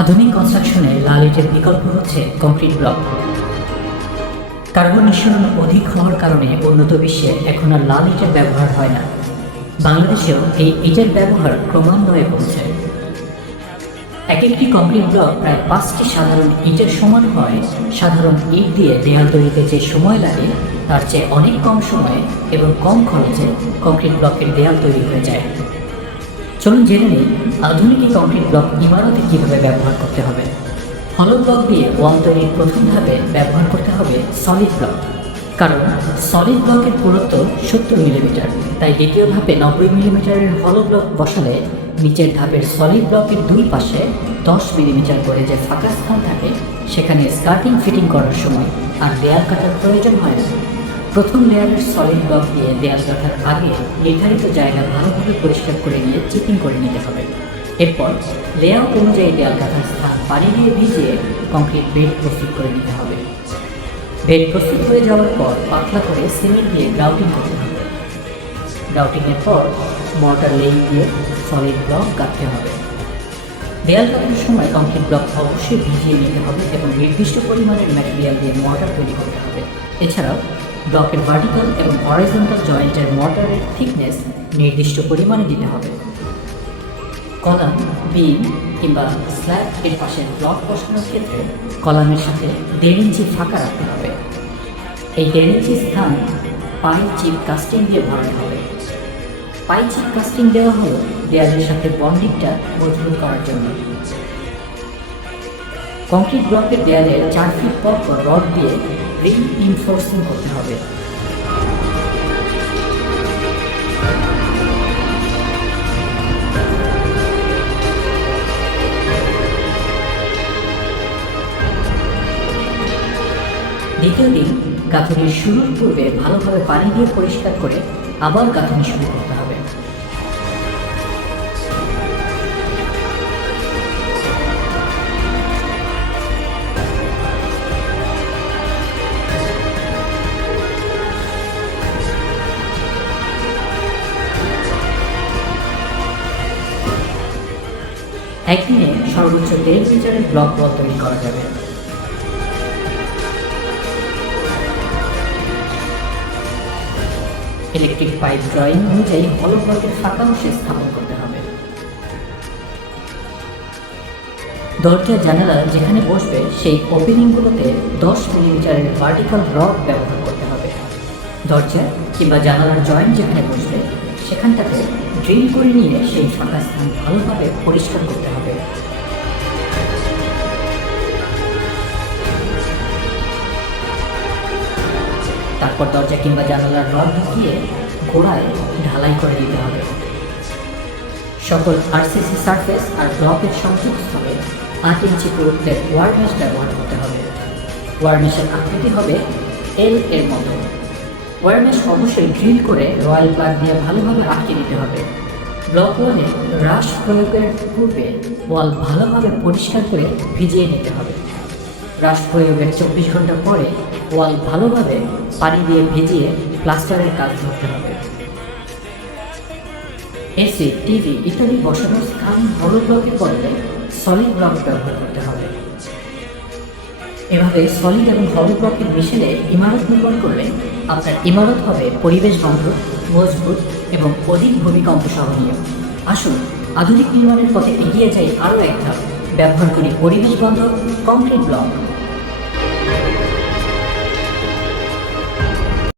আধুনিক কনস্ট্রাকশনে লাল ইটের বিকল্প হচ্ছে কংক্রিট ব্লক। কার্বন নিঃসরণ অধিক হওয়ার কারণে উন্নত বিশ্বে এখন আর লাল ইটের ব্যবহার হয় না। বাংলাদেশেও এই ইটের ব্যবহার ক্রমান্বয়ে কমছে। এক একটি কংক্রিট ব্লক প্রায় পাঁচটি সাধারণ ইটের সমান হয়। সাধারণ ইট দিয়ে দেয়াল তৈরিতে যে সময় লাগে, তার চেয়ে অনেক কম সময়ে এবং কম খরচে কংক্রিট ব্লকের দেয়াল তৈরি হয়ে যায়। চলুন জেনে নিই, আধুনিক কংক্রিট ব্লক ইমারতে কীভাবে ব্যবহার করতে হবে। হলো ব্লক দিয়ে ওয়াল তৈরির প্রথম ধাপে ব্যবহার করতে হবে সলিড ব্লক কারণ সলিড ব্লকের পুরুত্ব সত্তর মিলিমিটার তাই দ্বিতীয় ধাপে নব্বই মিলিমিটারের হলো ব্লক বসালে নিচের ধাপের সলিড ব্লকের দুই পাশে দশ মিলিমিটার করে যে ফাঁকা স্থান থাকে, সেখানে স্কার্টিং ফিটিং করার সময় আর দেয়াল কাটার প্রয়োজন হয় প্রথম লেয়ারের সলিড ব্লক দিয়ে দেয়াল কাটার আগে নির্ধারিত জায়গা ভালোভাবে পরিষ্কার করে নিয়ে চিপিং করে নিতে হবে। এরপর লেআউট অনুযায়ী দেয়াল কাটার স্থান পানি দিয়ে ভিজিয়ে কংক্রিট বেড প্রস্তুত করে নিতে হবে। বেড প্রস্তুত হয়ে যাওয়ার পর পাতলা করে সিমেন্ট দিয়ে গ্রাউটিং করতে হবে। গ্রাউটিংয়ের পর মর্টার লেইং দিয়ে সলিড ব্লক কাটতে হবে। দেয়াল কাটার সময় কংক্রিট ব্লক অবশ্যই ভিজিয়ে নিতে হবে এবং নির্দিষ্ট পরিমাণের ম্যাটেরিয়াল দিয়ে মর্টার তৈরি করতে হবে। এছাড়াও ব্লকের ভার্টিক্যাল এবং হরাইজন্টাল জয়েন্টের মর্টারের থিকনেস নির্দিষ্ট পরিমাণে দিতে হবে। কলাম বিম কিংবা স্ল্যাব এর পাশে ব্লক বসানোর ক্ষেত্রে কলামের সাথে দেড় ইঞ্চি ফাঁকা রাখতে হবে। এই দেড় ইঞ্চি স্থান পাইপ চিপ কাস্টিং দিয়ে ভরানো হবে। পাইপ চিপ কাস্টিং দেওয়া হলো দেয়ালের সাথে বন্ডিংটা মজবুত করার জন্য। কংক্রিট ব্লকের দেয়ালের চার ফিট পর রড দিয়ে রিং ইনফোর্সিং করতে হবে। দ্বিতীয় দিন গাঁথনির শুরুর পূর্বে ভালোভাবে পানি দিয়ে পরিষ্কার করে আবার গাঁথনি শুরু করতে হবে। একদিনে সর্বোচ্চ দেড় মিটারের ব্লক বল তৈরি করা যাবে। ইলেকট্রিক পাইপ ড্রয়িং অনুযায়ী হলো ব্লকের ফাঁকা অংশে স্থাপন করতে হবে। দরজা, জানালা যেখানে বসবে সেই ওপেনিংগুলোতে দশ মিলিমিটারের ভার্টিক্যাল রড ব্যবহার করতে হবে। দরজা কিংবা জানালার জয়েন্ট যেখানে বসবে, সেখানটাতে ড্রিল করে নিয়ে সেই ফাঁকা স্থান ভালোভাবে পরিষ্কার করতে হবে। তারপর দরজা কিংবা জানালার রড ঢুকিয়ে গোড়ায় ঢালাই করে দিতে হবে। সকল আরসিসি সারফেস আর ব্লকের সংযোগস্থলে আট ইঞ্চি পুরুত্বের ওয়ারমেশ ব্যবহার করতে হবে। ওয়ারমেশের আকৃতি হবে এল এর মতো। ওয়ারমেশ অবশ্যই ড্রিল করে রয়্যাল প্লাগ দিয়ে ভালোভাবে আটকে দিতে হবে। ব্লক ওয়ালে রাশ প্রয়োগের পূর্বে ওয়াল ভালোভাবে পরিষ্কার করে ভিজিয়ে নিতে হবে। রাশ প্রয়োগের চব্বিশ ঘণ্টা পরে ওয়াল ভালোভাবে পানি দিয়ে ভিজিয়ে প্লাস্টারের কাজ ধরতে হবে। এসি টিভি ইত্যাদি বসানোর স্থান হলো ব্লকের বদলে সলিড ব্লক ব্যবহার করতে হবে। এভাবে সলিড এবং হলো ব্লকের মিশেলে ইমারত নির্মাণ করলে আপনার ইমারত হবে পরিবেশ বন্ধ মজবুত এবং অধিক ভূমিকম্প সহনীয়। আসুন, আধুনিক নির্মাণের পথে এগিয়ে যাই আরও একটা ব্যবহার করি পরিবেশ বন্ধ কংক্রিট ব্লক।